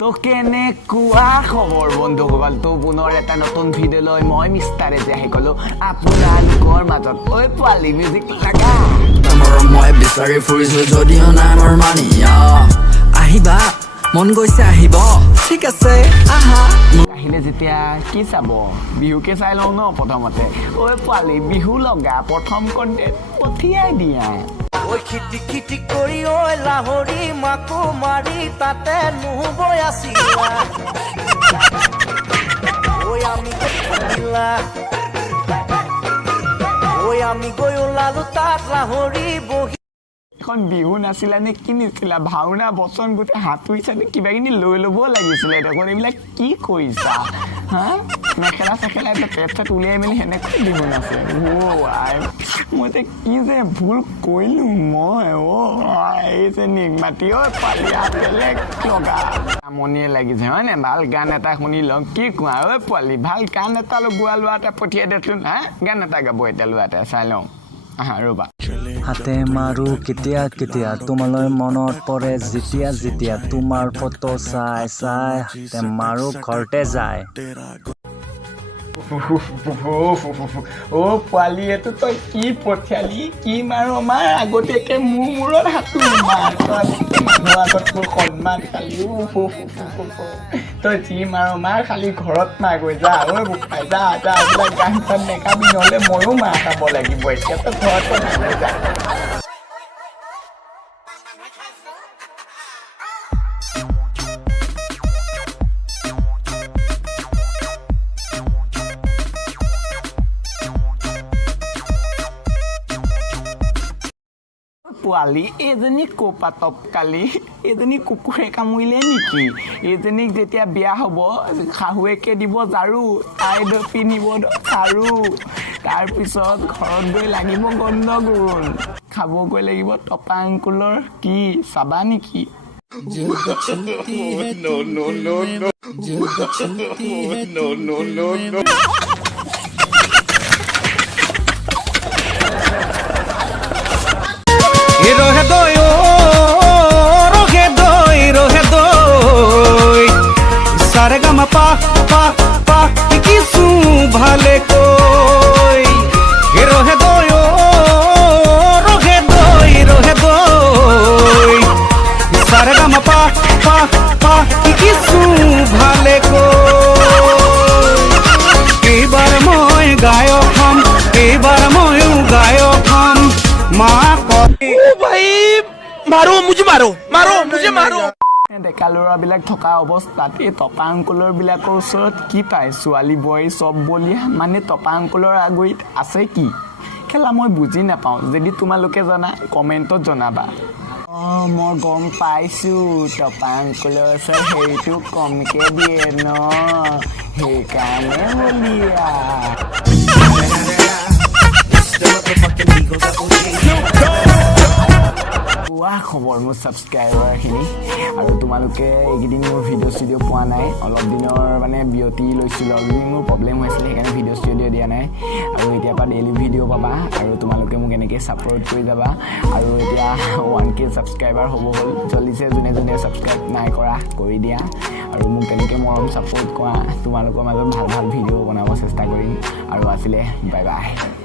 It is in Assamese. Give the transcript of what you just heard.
তো কেনেকুৱা খবৰ বন্ধুসকল তো পুনৰ এটা নতুন ভিডিঅ' লৈ মই মিষ্টাৰে যে আহি গ'লো আপোনালোকৰ মাজত ঐ পোৱালি মিউজিক লাগা আমাৰ মই বিচাৰি ফুৰিছো যদিও নাই মোৰ মানি আহিবা মন গৈছে আহিব ঠিক আছে আহা আহিলে যেতিয়া কি চাব বিহুকে চাই লওঁ ন প্ৰথমতে ঐ পোৱালি বিহু লগা প্ৰথম কণ্টেণ্ট পঠিয়াই দিয়া ওই খিটি খিটি কৰি ওই লাহৰি মাকো মাৰি তাতে নুবৈ আছিলা ওই আমি গৈ ওলালো তাত লাহৰি বহি এখন বিহু নাছিলা নে কি নিছিলা ভাওনা বচন গোটেই হাতুৰিছা নে কিবা কিনি লৈ ল'ব লাগিছিলে দেখোন এইবিলাক কি কৰিছা হা মেখেলা চেখেলা এটা পেট চেট উলিয়াই মেলি সেনেকৈ বিহু নাচে মই এতিয়া কি যে ভুল কৰিলোঁ মই এই যে নিগমাতি পালি বেলেগ লগা আমনিয়ে লাগিছে হয়নে ভাল গান এটা শুনি লওঁ কি কোৱা ঐ পোৱালি ভাল গান এটা গোৱা লোৱা এটা পঠিয়াই দেচোন হা গান এটা গাব এতিয়া লোৱা এটা চাই লওঁ আহা ৰ'বা হাতে মাৰো কেতিয়া কেতিয়া তোমালৈ মনত পৰে যেতিয়া যেতিয়া তোমাৰ ফটো চাই চাই হাতে মাৰো ঘৰতে যায় অ পোৱালি এইটো তই কি পঠিয়ালি কি মাৰ আমাৰ আগতীয়াকে মোৰ মূৰত হাতো মাৰ মানুহৰ আগত মোৰ সন্মান খালি তই যি মাৰ মাৰ খালি ঘৰত মাৰ গৈ যা ঐ বোকাই যা যা এইবিলাক গান চান নেকাবি নহ'লে ময়ো মাৰ খাব লাগিব এতিয়া তই ঘৰতে নাগৈ যা পোৱালি এজনী ক'পা টপকালি এজনী কুকুৰে কামুৰিলে নেকি এজনীক যেতিয়া বিয়া হ'ব শাহুৱেকে দিব ঝাৰু তাই পিন্ধিব ঝাৰু তাৰপিছত ঘৰত গৈ লাগিব গণ্ডগোল খাবগৈ লাগিব টপা আংকুলৰ কি চাবা নেকি পা পা পা কিছু ভালে কই রহে দই রহে দই রহে দই সারে গামা পা পা পা কিছু ভালে কই এইবাৰ মই গায়ক হম এইবাৰ ময়ো গায়ক হম মা কই ও ভাই মাৰো মুঝে মাৰো মাৰো মুঝে মাৰো ডেকা ল'ৰাবিলাক থকা অৱস্থাত এই টপা আংকুলৰ বিলাকৰ ওচৰত কি পায় ছোৱালী বোৱাৰী চব বলিয়া মানে টপা আংকুলৰ আগুৰিত আছে কি খেলা মই বুজি নাপাওঁ যদি তোমালোকে জনা কমেণ্টত জনাবা মই গম পাইছোঁ টপা আংকুলৰ ওচৰত হেৰিটো কমকৈ দিয়ে ন সেইকাৰণে বলিয়া খবৰ মোৰ ছাবস্ক্ৰাইবাৰখিনি আৰু তোমালোকে এইকেইদিন মোৰ ভিডিঅ' চিডিঅ' পোৱা নাই অলপ দিনৰ মানে বিৰতি লৈছিলোঁ অলপ মোৰ প্ৰব্লেম হৈছিলে সেইকাৰণে ভিডিঅ' চিডিঅ' দিয়া নাই আৰু এতিয়াৰ পৰা ডেইলি ভিডিঅ' পাবা আৰু তোমালোকে মোক এনেকৈ ছাপোৰ্ট কৰি যাবা আৰু এতিয়া 1K ছাবস্ক্ৰাইবাৰ হ'ব হ'ল চলিছে যোনে যোনে ছাবস্ক্ৰাইব নাই কৰা কৰি দিয়া আৰু মোক তেনেকৈ মৰম ছাপোৰ্ট কৰা তোমালোকৰ মাজত ভাল ভাল ভিডিঅ' বনাব চেষ্টা কৰিম আৰু আছিলে বাই বাই